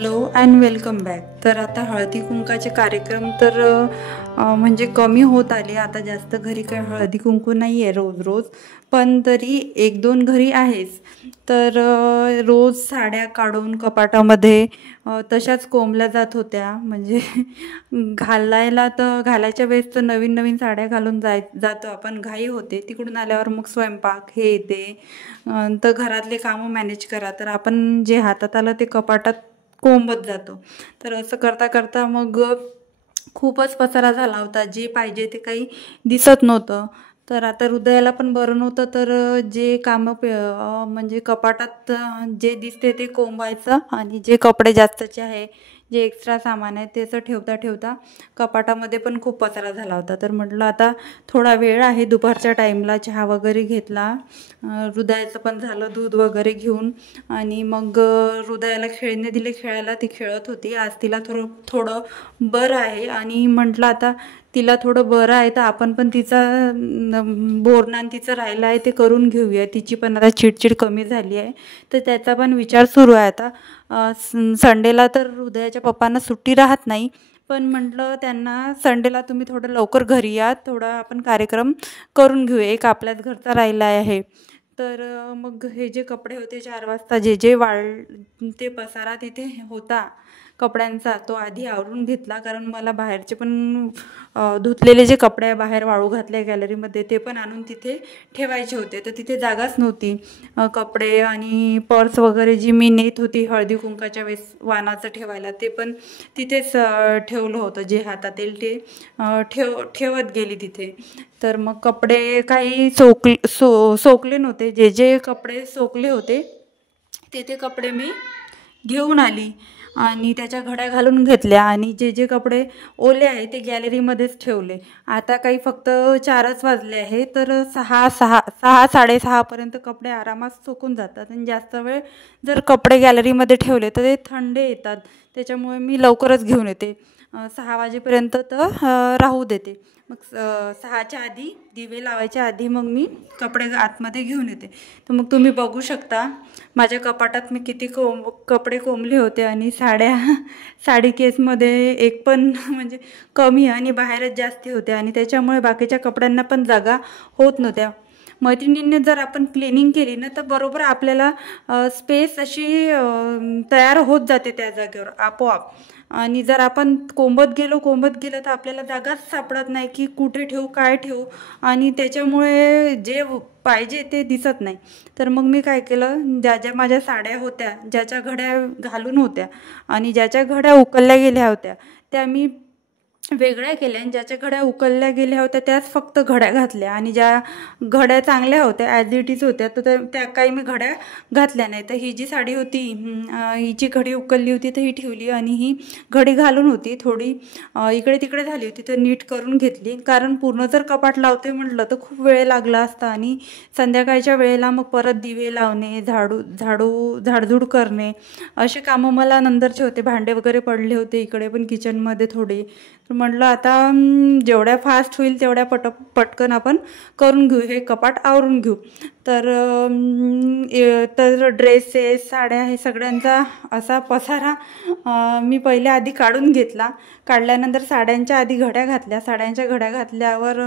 Hello and welcome back. तर आता हळदी कुंकाचे कार्यक्रम तर म्हणजे कमी होत आले. आता जास्त घरी काही हळदी कुंकू नाही आहे रोज रोज, पण तरी एक दोन घरी आहेच. तर रोज साड्या काढून कपाटामध्ये तशाच कोंबल्या जात होत्या. म्हणजे घालायला तर घालायच्या वेळेस तर नवीन नवीन साड्या घालून जातो आपण, घाई होते. तिकडून आल्यावर मग स्वयंपाक हे ते, तर घरातले कामं मॅनेज करा, तर आपण जे हातात आलं ते कपाटात कोंबत जातो. तर असं करता करता मग खूपच पसारा झाला होता. जे पाहिजे ते काही दिसत नव्हतं. तर आता हृदयाला पण बरं नव्हतं, तर जे कामं म्हणजे कपाटात जे दिसते ते कोंबायचं, आणि जे कपडे जास्तचे आहे, जे एक्स्ट्रा सामान आहे त्याचं ठेवता ठेवता कपाटामध्ये पण खूप पसारा झाला होता. तर म्हटलं आता थोडा वेळ आहे, दुपारच्या टाईमला चहा वगैरे घेतला, हृदयाचं पण झालं दूध वगैरे घेऊन, आणि मग हृदयाला खेळणे दिले खेळायला. ती खेळत होती. आज तिला थोडं बरं आहे, आणि म्हटलं आता तिला थोडं बरं आहे तर आपण पण तिचा बोरनान तिचं राहिलं आहे ते करून घेऊया. तिची पण आता चिडचिड कमी झाली आहे, तर त्याचा पण विचार सुरू आहे. आता संडेला तर हृदयाच्या पप्पांना सुट्टी राहत नाही, पण म्हटलं त्यांना संडेला तुम्ही थोडं लवकर घरी या, थोडा आपण कार्यक्रम करून घेऊया, एक आपल्याच घरचा राहिला आहे. तर मग हे जे कपडे होते 4 वाजता जे जे ते पसारा तिथे होता कपड्यांचा, तो आधी आवरून घेतला. कारण मला बाहेरचे पण धुतलेले जे कपडे बाहेर वाळू घातले गॅलरीमध्ये ते पण आणून तिथे ठेवायचे होते, तर तिथे जागाच नव्हती. कपडे आणि पर्स वगैरे जी मी नेत होती हळदी कुंकाच्या वेळेस वाणाचं ठेवायला, ते पण तिथेच ठेवलं होतं. जे हातात येईल ते ठेवत गेली तिथे. तर मग कपडे काही सोकले नव्हते. जे जे कपडे सोकले होते ते कपडे मी घेऊन आली आणि त्याच्या घड्या घालून घेतल्या, आणि जे जे कपडे ओले आहे ते गॅलरीमध्येच ठेवले. आता काही फक्त 4च वाजले आहे, तर 6:30पर्यंत कपडे आरामात सुकून जातात. आणि जास्त वेळ जर कपडे गॅलरीमध्ये ठेवले तर ते थंड येतात. त्याच्यामुळे मी लवकरच घेऊन येते. 6 वाजेपर्यंत तर राहू देते. मग 6च्या आधी, दिवे लावायच्या आधी मग मी कपडे आतमध्ये घेऊन येते. तर मग तुम्ही बघू शकता माझ्या कपाटात मी किती कपडे कोंबले होते, आणि साडी केसमध्ये एक पण म्हणजे कमी आणि बाहेरच जास्ती होते, आणि त्याच्यामुळे बाकीच्या कपड्यांना पण जागा होत नव्हत्या. मैत्रिणींनी जर आपण क्लिनिंग केली ना, तर बरोबर आपल्याला स्पेस अशी तयार होत जाते त्या जागेवर आपोआप. आणि जर आपण कोंबत गेलो तर आपल्याला जागाच सापडत नाही की कुठे ठेवू, काय ठेवू, आणि त्याच्यामुळे जे पाहिजे ते दिसत नाही. तर मग मी काय केलं, ज्या ज्या माझ्या साड्या होत्या, ज्याच्या घड्या घालून होत्या आणि ज्याच्या घड्या उकलल्या गेल्या होत्या, त्या मी वेगळ्या केल्या, आणि ज्याच्या घड्या उकलल्या गेल्या होत्या त्याच फक्त घड्या घातल्या. आणि ज्या घड्या चांगल्या होत्या ॲज इट इज होत्या, तर त्या काही मी घड्या घातल्या नाही. तर ही जी साडी होती, हिची घडी उकलली होती तर ही ठेवली, आणि ही घडी घालून होती थोडी इकडे तिकडे झाली होती, तर नीट करून घेतली. कारण पूर्ण जर कपाट लावते म्हटलं तर खूप वेळ लागला असता, आणि संध्याकाळच्या वेळेला मग परत दिवे लावणे, झाडझूड करणे, असे कामं मला नंतरचे होते. भांडे वगैरे पडले होते इकडे पण किचनमध्ये थोडे. तर म्हटलं आता जेवढ्या फास्ट होईल तेवढ्या पटकन आपण करून घेऊ, हे कपाट आवरून घेऊ. तर ड्रेसेस, साड्या, हे सगळ्यांचा असा पसारा मी पहिले आधी काढून घेतला. काढल्यानंतर साड्यांच्या आधी घड्या घातल्या. साड्यांच्या घड्या घातल्यावर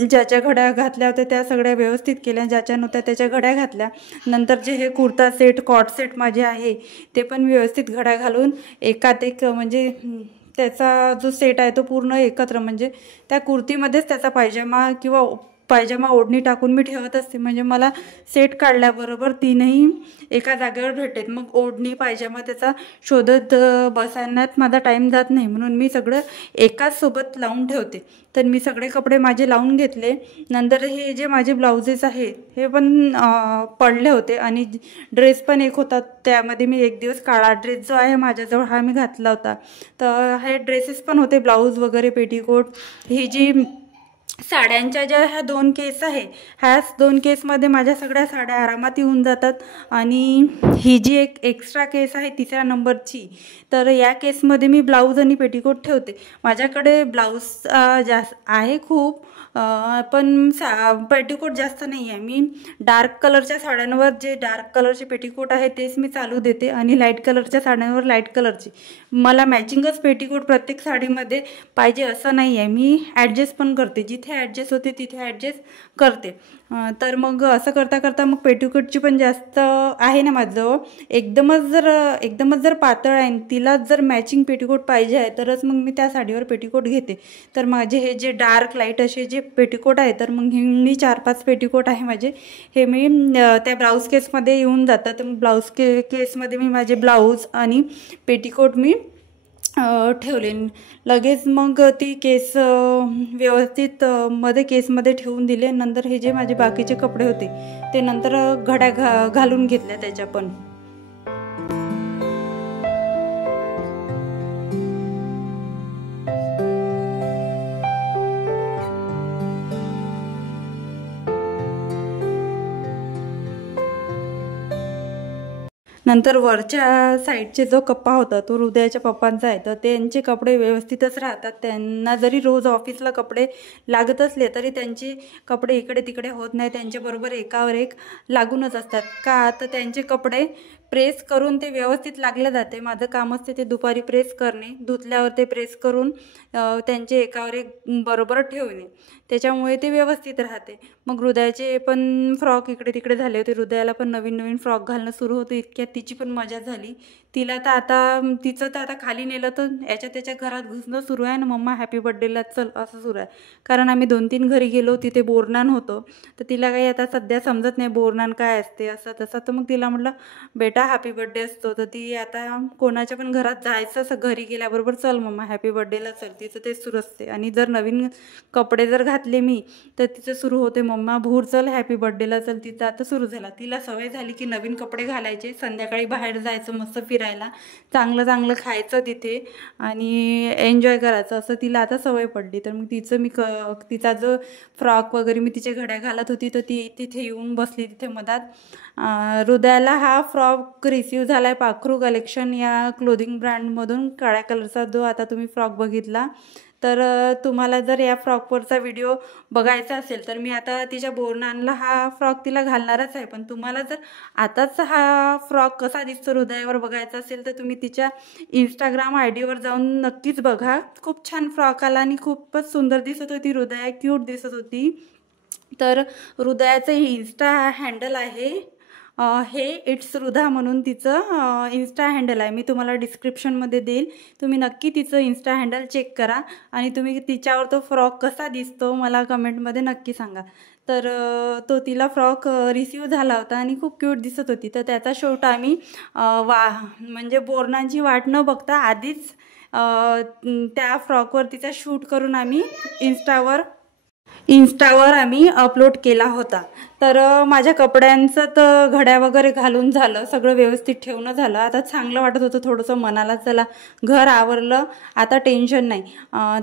ज्याच्या घड्या घातल्या होत्या त्या सगळ्या व्यवस्थित केल्या, ज्याच्या नव्हत्या त्याच्या घड्या घातल्या. नंतर जे हे कुर्ता सेट, कॉट सेट माझे आहे ते पण व्यवस्थित घड्या घालून एकात एक, म्हणजे त्याचा जो सेट आहे तो पूर्ण एकत्र, म्हणजे त्या कुर्तीमध्येच त्याचा पायजमा ओढणी टाकून मी ठेवत असते. म्हणजे मला सेट काढल्याबरोबर तीनही एका जागेवर भेटेल. मग ओढणी पायजमा त्याचा शोधत बसण्यात माझा टाईम जात नाही, म्हणून मी सगळं एकाच सोबत लावून ठेवते. तर मी सगळे कपडे माझे लावून घेतले. नंतर हे जे माझे ब्लाउजेस आहेत हे पण पडले होते, आणि ड्रेस पण एक होता, त्यामध्ये मी एक दिवस काळा ड्रेस जो आहे माझ्याजवळ हा मी घातला होता. तर हे ड्रेसेस पण होते, ब्लाऊज वगैरे, पेटीकोट. ही जी साड्यांच्या ज्या ह्या 2 केस आहे, ह्याच 2 केसमध्ये माझ्या सगळ्या साड्या आरामात येऊन जातात. आणि ही जी एक एक्स्ट्रा केस आहे 3ऱ्या नंबरची, तर या केसमध्ये मी ब्लाऊज आणि पेटिकोट ठेवते. माझ्याकडे ब्लाऊज जास्त आहे खूप, पण पेटिकोट जास्त नाही आहे. मी डार्क कलरच्या साड्यांवर जे डार्क कलरचे पेटिकोट आहे तेच मी चालू देते, आणि लाईट कलरच्या साड्यांवर लाईट कलरची. मला मॅचिंगच पेटिकोट प्रत्येक साडीमध्ये पाहिजे असं नाही आहे. मी ॲडजस्ट पण करते, जिथे ॲडजस्ट होते तिथे ॲडजस्ट करते. तर मग असं करता करता मग पेटिकोटची पण जास्त आहे ना माझं. एकदमच जर पातळ आहे, तिलाच जर मॅचिंग पेटिकोट पाहिजे आहे, तरच मग मी त्या साडीवर पेटिकोट घेते. तर माझे हे जे डार्क लाईट असे जे पेटिकोट आहे, तर मग हे मी 4-5 पेटिकोट आहे माझे, हे मी त्या ब्लाऊज केसमध्ये येऊन जातात. तर ब्लाऊज केसमध्ये मी माझे ब्लाऊज आणि पेटिकोट मी ठेवले. लगेच मग ती केस व्यवस्थित मध्ये केसमध्ये ठेवून दिले. नंतर हे जे माझे बाकीचे कपडे होते ते नंतर घड्या घालून घेतल्या त्याच्या पण. नंतर वरच्या साईडचे जो कप्पा होता तो हृदयाच्या पप्पांचा आहे, तर त्यांचे कपडे व्यवस्थितच राहतात. त्यांना जरी रोज ऑफिसला कपडे लागत असले तरी त्यांचे कपडे इकडे तिकडे होत नाही, त्यांच्याबरोबर एकावर एक लागूनच असतात. का तर त्यांचे कपडे प्रेस करून ते व्यवस्थित लागले जाते. माझं काम असते ते दुपारी प्रेस करणे, धुतल्यावर ते प्रेस करून त्यांचे एकावर एक बरोबर ठेवणे, त्याच्यामुळे ते व्यवस्थित राहते. मग हृदयाचे पण फ्रॉक इकडे तिकडे झाले होते. हृदयाला पण नवीन नवीन फ्रॉक घालणं सुरू होतं. इतक्यात तिची पण मजा झाली. तिला तर आता खाली नेलं तर याच्या त्याच्या घरात घुसणं सुरू आहे ना, मम्मा हॅपी बर्थडेला चल असं सुरू आहे. कारण आम्ही 2-3 घरी गेलो, तिथे बोरनान होतं, तर तिला काही आता सध्या समजत नाही बोरनान काय असते असं तसं. तर मग तिला म्हटलं बेटा हॅपी बर्थडे असतो, तर ती आता कोणाच्या पण घरात जायचं असं घरी गेल्याबरोबर चल मम्मा हॅपी बर्थडेला चल, तिचं तेच सुरू असते. आणि जर नवीन कपडे जर घातले मी तर तिचं सुरू होते मम्मा भूर चल हॅपी बर्थडेला चल. तिचं आता सुरू झाला. तिला सवय झाली की नवीन कपडे घालायचे, संध्याकाळी बाहेर जायचं, मस्त फिरायला, चांगलं चांगलं खायचं तिथे आणि एन्जॉय करायचं, असं तिला आता सवय पडली. तर मग तिचा जो फ्रॉक वगैरे मी तिच्या घड्या घालत होती तर ती तिथे येऊन बसली तिथे मधात. हृदयाला हा फ्रॉक रिसीव झाला आहे पाखरू कलेक्शन या क्लोदिंग ब्रँडमधून, काळ्या कलरचा जो आता तुम्ही फ्रॉक बघितला. तर तुम्हाला जर या फ्रॉकवरचा व्हिडिओ बघायचा असेल तर मी आता तिच्या बोरनानला हा फ्रॉक तिला घालणारच आहे. पण तुम्हाला जर आताच हा फ्रॉक कसा दिसतो हृदयावर बघायचा असेल तर तुम्ही तिच्या इंस्टाग्राम ID वर जाऊन नक्कीच बघा. खूप छान फ्रॉक आला आणि खूपच सुंदर दिसत होती हृदया, क्यूट दिसत होती. तर हृदयाचं इन्स्टा हँडल आहे, हे इट्स रुधा म्हणून तिचं इन्स्टा हँडल आहे. मी तुम्हाला डिस्क्रिप्शनमध्ये देईल, तुम्ही नक्की तिचं इन्स्टा हँडल चेक करा आणि तुम्ही तिच्यावर तो फ्रॉक कसा दिसतो मला कमेंटमध्ये नक्की सांगा. तर तो तिला फ्रॉक रिसीव झाला होता आणि खूप क्यूट दिसत होती. तर त्याचा शूट आम्ही म्हणजे बोरनांची वाट न बघता आधीच त्या फ्रॉकवर तिचा शूट करून आम्ही इंस्टावर आम्ही अपलोड केला होता. तर माझ्या कपड्यांचं तर घड्या वगैरे घालून झालं, सगळं व्यवस्थित ठेवणं झालं. आता चांगलं वाटत होतं थोडंसं मनाला, चला घर आवरलं आता टेन्शन नाही.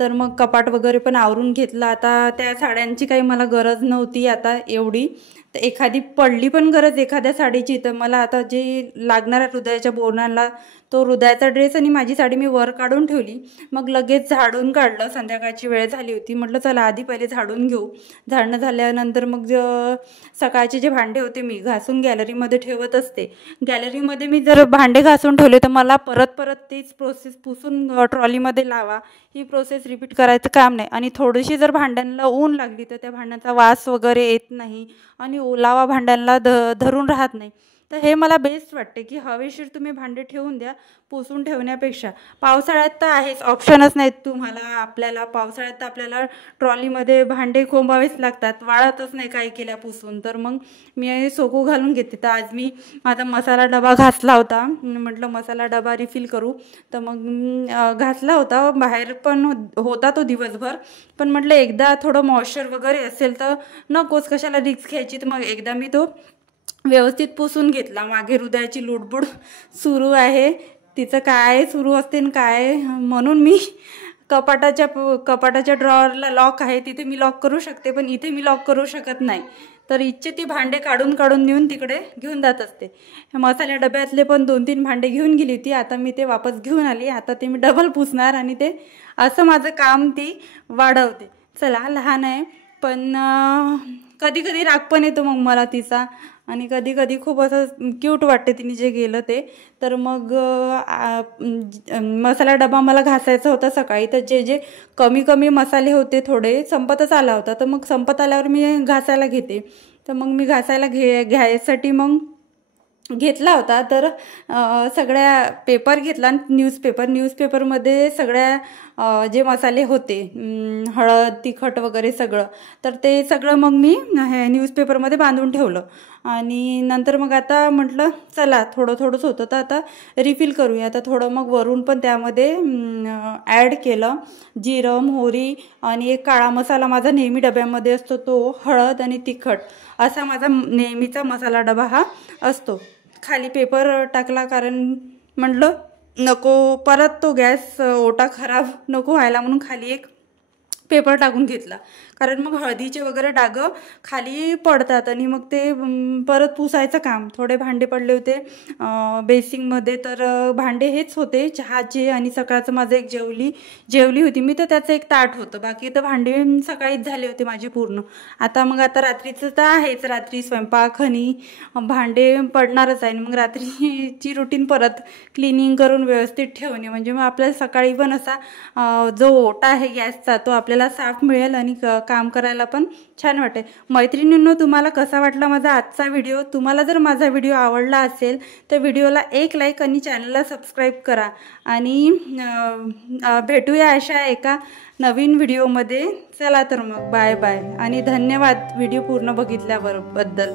तर मग कपाट वगैरे पण आवरून घेतलं. आता त्या साड्यांची काही मला गरज नव्हती आता एवढी, तर एखादी पडली पण गरज एखाद्या साडीची तर मला आता जे लागणाऱ्या हृदयाच्या बोरनाला तो हृदयाचा ड्रेस आणि माझी साडी मी वर काढून ठेवली. मग लगेच झाडून काढलं, संध्याकाळची वेळ झाली होती. म्हटलं चला आधी पहिले झाडून घेऊ. झाडणं झाल्यानंतर मग सकाळचे जे भांडे होते मी घासून गॅलरीमध्ये ठेवत असते. गॅलरीमध्ये मी जर भांडे घासून ठेवले तर मला परत तेच प्रोसेस पुसून ट्रॉलीमध्ये लावा, ही प्रोसेस रिपीट करायचं काम नाही. आणि थोडीशी जर भांड्यांना ऊन लागली तर त्या भांड्यांचा वास वगैरे येत नाही आणि ओलावा भांड्यांना धरून राहत नाही. तर हे मला बेस्ट वाटते की हवेशीर तुम्ही भांडे ठेवून द्या पुसून ठेवण्यापेक्षा. पावसाळ्यात तर आहेच, ऑप्शनच नाहीत तुम्हाला. पावसाळ्यात तर आपल्याला ट्रॉलीमध्ये भांडे कोंबावेच लागतात, वाळतच नाही काही केल्या पुसून. तर मग मी सोकू घालून घेते. तर आज मी माझा मसाला डबा घासला होता, म्हटलं मसाला डबा रिफिल करू. तर मग घासला होता, बाहेर पण होता तो दिवसभर. पण म्हटलं एकदा थोडं मॉइश्चर वगैरे असेल तर नकोच, कशाला रिस्क घ्यायची. तर मग एकदा मी तो व्यवस्थित पुसून घेतला. मागे हृदयाची लुडबुड सुरू आहे, तिचं काय सुरू असते काय, म्हणून मी कपाटाच्या ड्रॉवरला लॉक आहे, तिथे मी लॉक करू शकते, पण इथे मी लॉक करू शकत नाही. तर इथचे ती भांडे काढून नेऊन तिकडे घेऊन जात असते. मसाल्या डब्यातले पण 2-3 भांडे घेऊन गेली होती. आता मी ते वापस घेऊन आली. आता ते मी डबल पुसणार आणि ते असं माझं काम ती वाढवते. चला, लहान आहे पण कधी कधी राग पण येतो मग मला तिचा, आणि कधी कधी खूप असं क्यूट वाटते तिने जे गेलं ते. तर मग मसाला डबा मला घासायचा होता सकाळी, तर जे कमी मसाले होते थोडे संपतच आला होता, तर मग संपत आल्यावर मी घासायला घेते. तर मग मी घासायला घ्यायसाठी मग घेतला होता. तर सगळ्या पेपर घेतला, न्यूजपेपरमध्ये सगळ्या जे मसाले होते, हळद, तिखट वगैरे सगळं, तर ते सगळं मग मी हे न्यूजपेपरमध्ये बांधून ठेवलं. आणि नंतर मग आता म्हटलं चला थोडंच होतं तर आता रिफिल करूया. आता थोडं मग वरून पण त्यामध्ये ॲड केलं, जिरं, मोहरी आणि एक काळा मसाला माझा नेहमी डब्यामध्ये असतो तो, हळद आणि तिखट, असा माझा नेहमीचा मसाला डबा हा असतो. खाली पेपर टाकला कारण म्हटलं नको परत तो गॅस ओटा खराब नको व्हायला, म्हणून खाली एक पेपर टाकून घेतला. कारण मग हळदीचे वगैरे डाग खाली पडतात आणि मग ते परत पुसायचं काम. थोडे भांडे पडले होते बेसिंगमध्ये, तर भांडे हेच होते चहाचे, आणि सकाळचं माझं एक जेवली होती मी, तर त्याचं एक ताट होतं. बाकी तर भांडे सकाळीच झाले होते माझे पूर्ण. आता रात्रीचं तर आहेच, रात्री स्वयंपाक आणि भांडे पडणारच आहे. मग रात्रीची रुटीन परत क्लिनिंग करून व्यवस्थित ठेवणे, म्हणजे मग आपल्याला सकाळी पण असा जो ओटा आहे गॅसचा तो आपल्याला साफ मिळेल आणि काम करायला पण छान वाटेल. मैत्रिणींनो, तुम्हाला कसा वाटला माझा आजचा व्हिडिओ? तुम्हाला जर माझा व्हिडिओ आवडला असेल तर व्हिडिओला एक लाईक आणि चॅनलला सबस्क्राईब करा. आणि भेटूया अशा एका नवीन व्हिडिओमध्ये. चला तर मग बाय बाय आणि धन्यवाद व्हिडिओ पूर्ण बघितल्याबद्दल.